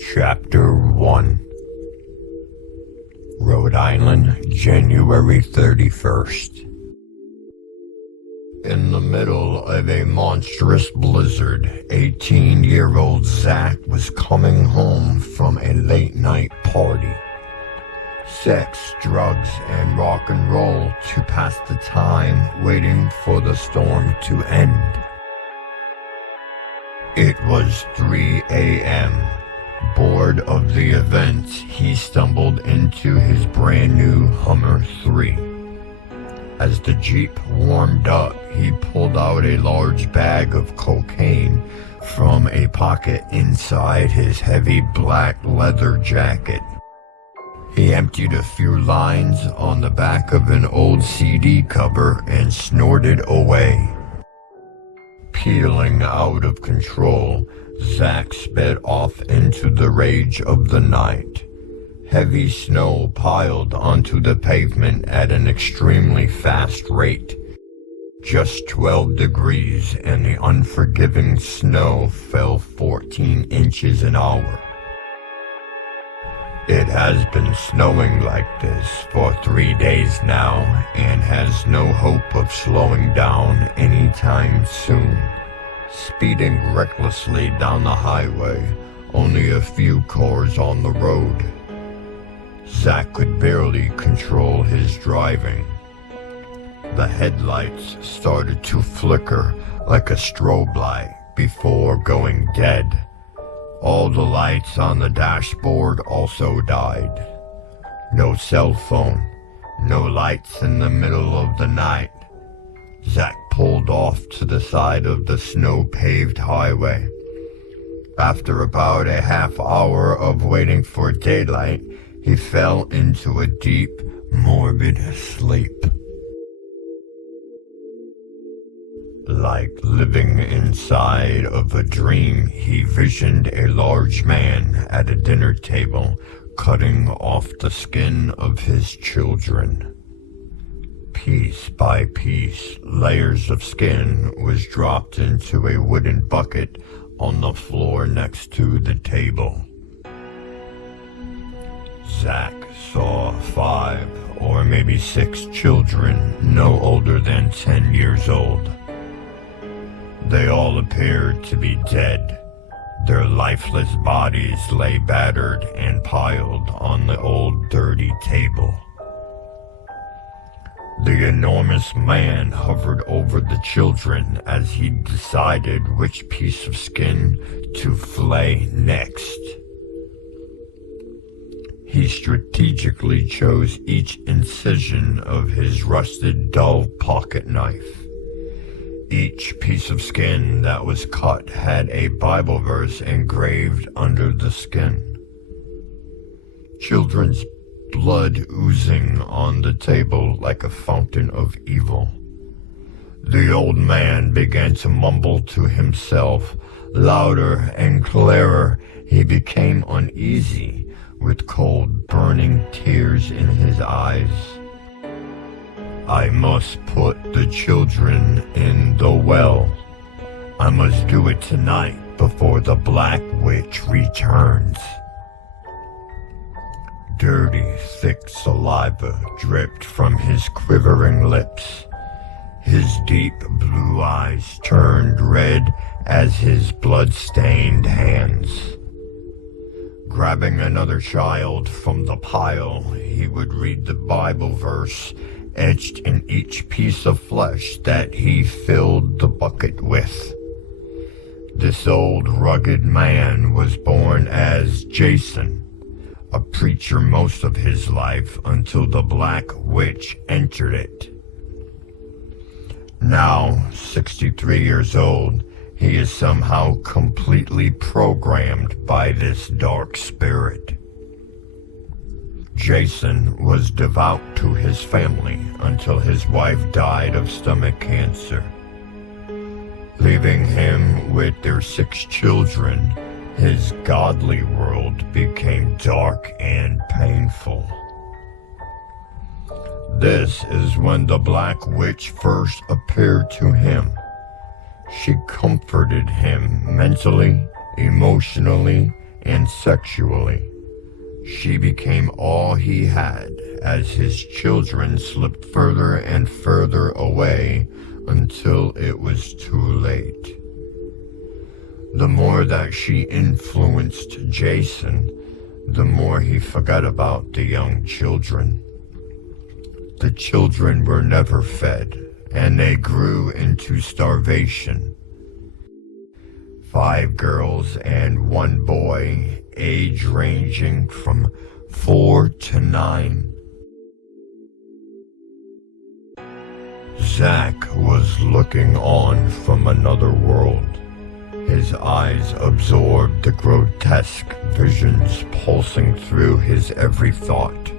Chapter 1. Rhode Island, January 31st. In the middle of a monstrous blizzard, 18-year-old Zach was coming home from a late-night party. Sex, drugs, and rock and roll to pass the time waiting for the storm to end. It was 3 a.m. Bored of the event, he stumbled into his brand new Hummer 3. As the Jeep warmed up, he pulled out a large bag of cocaine from a pocket inside his heavy black leather jacket. He emptied a few lines on the back of an old CD cover and snorted away. Peeling out of control, Zach sped off into the rage of the night. Heavy snow piled onto the pavement at an extremely fast rate. Just 12 degrees and the unforgiving snow fell 14 inches an hour. It has been snowing like this for 3 days now and has no hope of slowing down anytime soon. Speeding recklessly down the highway, only a few cars on the road. Zach could barely control his driving. The headlights started to flicker like a strobe light before going dead. All the lights on the dashboard also died. No cell phone, no lights in the middle of the night. Zach pulled off to the side of the snow-paved highway. After about a half hour of waiting for daylight, he fell into a deep, morbid sleep. Like living inside of a dream, he visioned a large man at a dinner table, cutting off the skin of his children. Piece by piece, layers of skin was dropped into a wooden bucket on the floor next to the table. Zach saw 5 or maybe 6 children no older than 10 years old. They all appeared to be dead. Their lifeless bodies lay battered and piled on the old dirty table. The enormous man hovered over the children as he decided which piece of skin to flay next. He strategically chose each incision of his rusted dull pocket knife. Each piece of skin that was cut had a Bible verse engraved under the skin. Children's blood oozing on the table like a fountain of evil. The old man began to mumble to himself. Louder and clearer, he became uneasy, with cold, burning tears in his eyes. I must put the children in the well. I must do it tonight before the Black Witch returns. Dirty, thick saliva dripped from his quivering lips. His deep blue eyes turned red as his blood-stained hands. Grabbing another child from the pile, he would read the Bible verse etched in each piece of flesh that he filled the bucket with. This old rugged man was born as Jason, a preacher most of his life until the Black Witch entered it. Now, 63 years old, he is somehow completely programmed by this dark spirit. Jason was devout to his family until his wife died of stomach cancer. Leaving him with their 6 children, his godly world became dark and painful. This is when the Black Witch first appeared to him. She comforted him mentally, emotionally, and sexually. She became all he had as his children slipped further and further away until it was too late. The more that she influenced Jason, the more he forgot about the young children. The children were never fed, and they grew into starvation. 5 girls and 1 boy, age ranging from 4 to 9. Zach was looking on from another world. His eyes absorbed the grotesque visions pulsing through his every thought.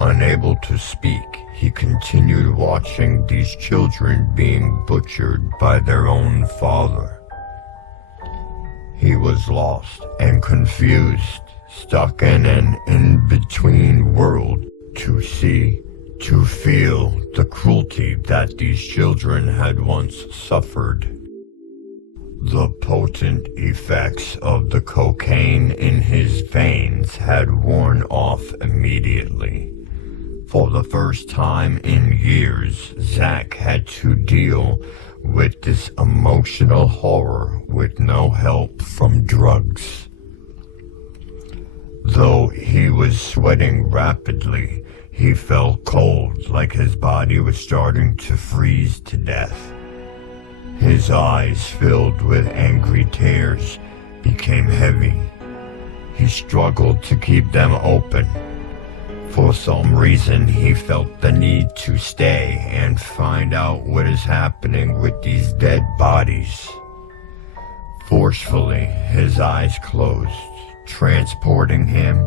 Unable to speak, he continued watching these children being butchered by their own father. He was lost and confused, stuck in an in-between world to see, to feel the cruelty that these children had once suffered. The potent effects of the cocaine in his veins had worn off immediately. For the first time in years, Zach had to deal with this emotional horror with no help from drugs. Though he was sweating rapidly, he felt cold, like his body was starting to freeze to death. His eyes, filled with angry tears, became heavy. He struggled to keep them open. For some reason, he felt the need to stay and find out what is happening with these dead bodies. Forcefully, his eyes closed, transporting him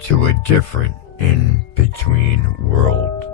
to a different in-between world.